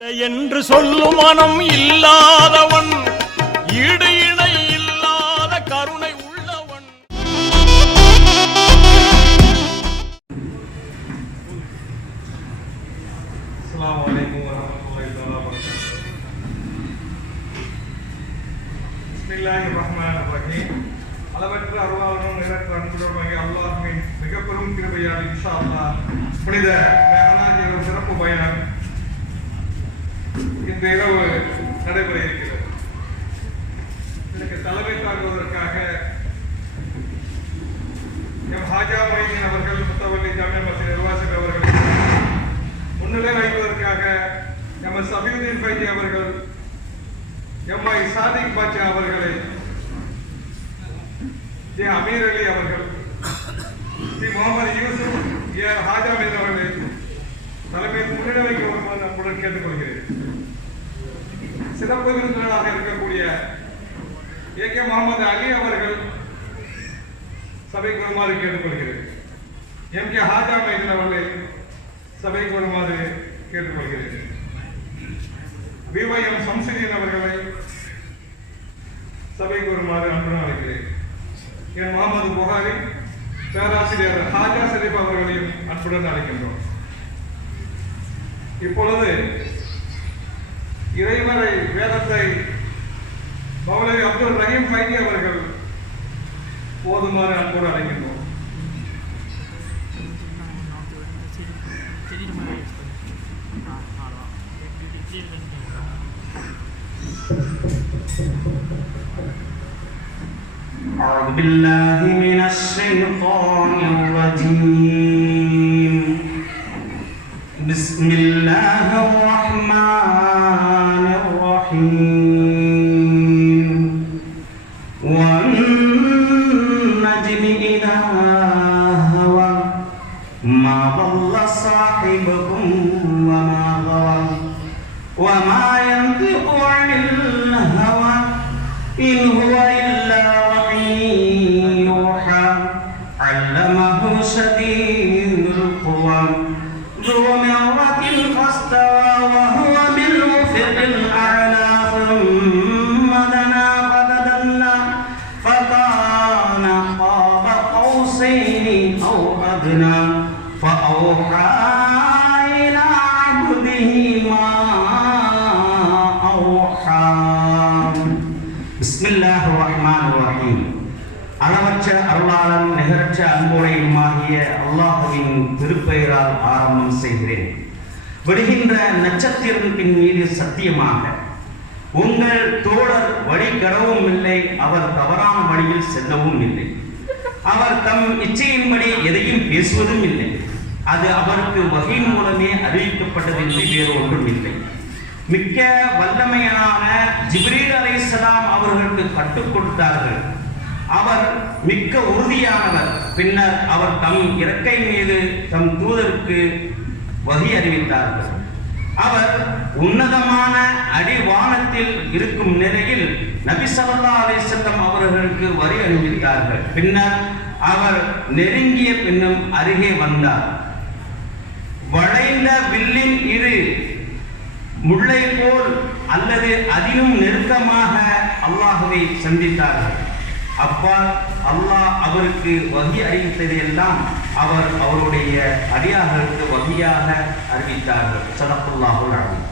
என்று சொல்லும் மனம் இல்லாதவன், ஈடு இணை இல்லாத கருணை உள்ளவன். அஸ்ஸலாமு அலைக்கும் வரஹ்மத்துல்லாஹி தஆலா வபரகாத்துஹு. பிஸ்மில்லாஹிர் ரஹ்மானிர் ரஹீம். அளவற்ற அருளாளனும் நிகரற்ற அன்புடையவனுமாகிய அல்லாஹ்வின் மிக பெரும் கிருபையால் இன்ஷா அல்லாஹ் புனித மெஹராஜ் எனும் சிறப்பு பயணம் இந்த இரவு நடைபெற இருக்கிறது. இதற்கு தலைமை தாங்குவதற்காக எம் ஹாஜா மொய்தீன் அவர்கள், முத்தவல்லி ஜாமியா மஸ்ஜித் நிர்வாசக அவர்கள், முன்னிலை வைப்பதற்காக எம் சபியுதீன் ஃபைதி அவர்கள், எம் ஐ சாதிக் பாட்சா அவர்களை, ஜே அமீர் அலி அவர்கள், சி முகமது யூசுப் ஏ ஹாஜா மீது அவர்களை தலைமையில் முன்னிலை வைக்க நம்முடன் கேட்டுக்கொள்கிறேன். சிறப்பு விருந்தினராக இருக்கக்கூடிய ஏ கே முகமது அலி அவர்கள் சபைக்கு வருமாறு கேட்டுக்கொள்கிறேன். எம் கே ஹாஜா மைதீன் அவர்களை சபைக்கு வருமாறு கேட்டுக்கொள்கிறேன். பிஒய்எம் சம்சுதீன் அவர்களை சபைக்கு வருமாறு அன்புடன் அழைக்கிறேன். என் முகமது புகாரி பேராசிரியர் ஹாஜா ஷரீப் அவர்களையும் அன்புடன் அழைக்கின்றோம். இப்பொழுது இறைவரை வேதத்தை மௌலவி அப்துல் ரஹீம் ஃபைதி அவர்கள் போதுமாறு அன்போடு அழைக்கின்றோம். أعوذ بالله من الشيطان الرجيم. بسم الله الرحمن الرحيم. والنجم إذا هوى ما ضل صاحبكم وما غوى وما ينطق عن الهوى إن هو إلا وحي يوحى علمه شديد القوى ذو مرة فاستوى وهو بالأفق الأعلى ثم دنا فتدلى فكان قاب قوسين أو أدنى فأوحى إلى عبده ما أوحى. பிஸ்மில்லாஹிர் ரஹ்மானிர் ரஹீம். அளவற்ற அருளாளன் நிகரற்ற அன்புடையுமாகிய அல்லாஹுவின் திருப்பெயரால் ஆரம்பம் செய்கிறேன். விடுகின்ற நட்சத்திரத்தின் மீது சத்தியமாக உங்கள் தோழர் வழி கடவும் இல்லை, அவர் தவறான வழியில் செல்லவும் இல்லை, அவர் தம் இச்சையின்படி எதையும் பேசுவதும் இல்லை, அது அவருக்கு வகை மூலமே அறிவிக்கப்பட்டதென்று வேறு ஒன்றும் இல்லை. மிக்க வல்லமையான ஜிப்ரீல் அலைஹிஸ்ஸலாம் அவர்களுக்கு கற்றுக் கொடுத்தார்கள். அவர் மிக்க உறுதியானவர். பின்னர் அவர் தம் இறக்கை மீது தம் தூதருக்கு வகை அறிவித்தார்கள். அவர் உன்னதமான அடிவானத்தில் இருக்கும் நிலையில் நபி ஸல்லல்லாஹு அலைஹி வஸல்லம் அவர்களுக்கு வரி அணிவித்தார்கள். பின்னர் அவர் நெருங்கிய பின்னும் அருகே வந்தார். வளைந்த வில்லின் இரு முல்லை போல் அல்லது அதிலும் நெருக்கமாக அல்லாஹ்வை சந்தித்தார்கள். அப்பால் அல்லாஹ் அவருக்கு வகி அறிவித்ததையெல்லாம் அவர் அவருடைய அடியார்களுக்கு வகியாக அறிவித்தார்கள். ஸல்லல்லாஹு அலைஹி வஸல்லம்.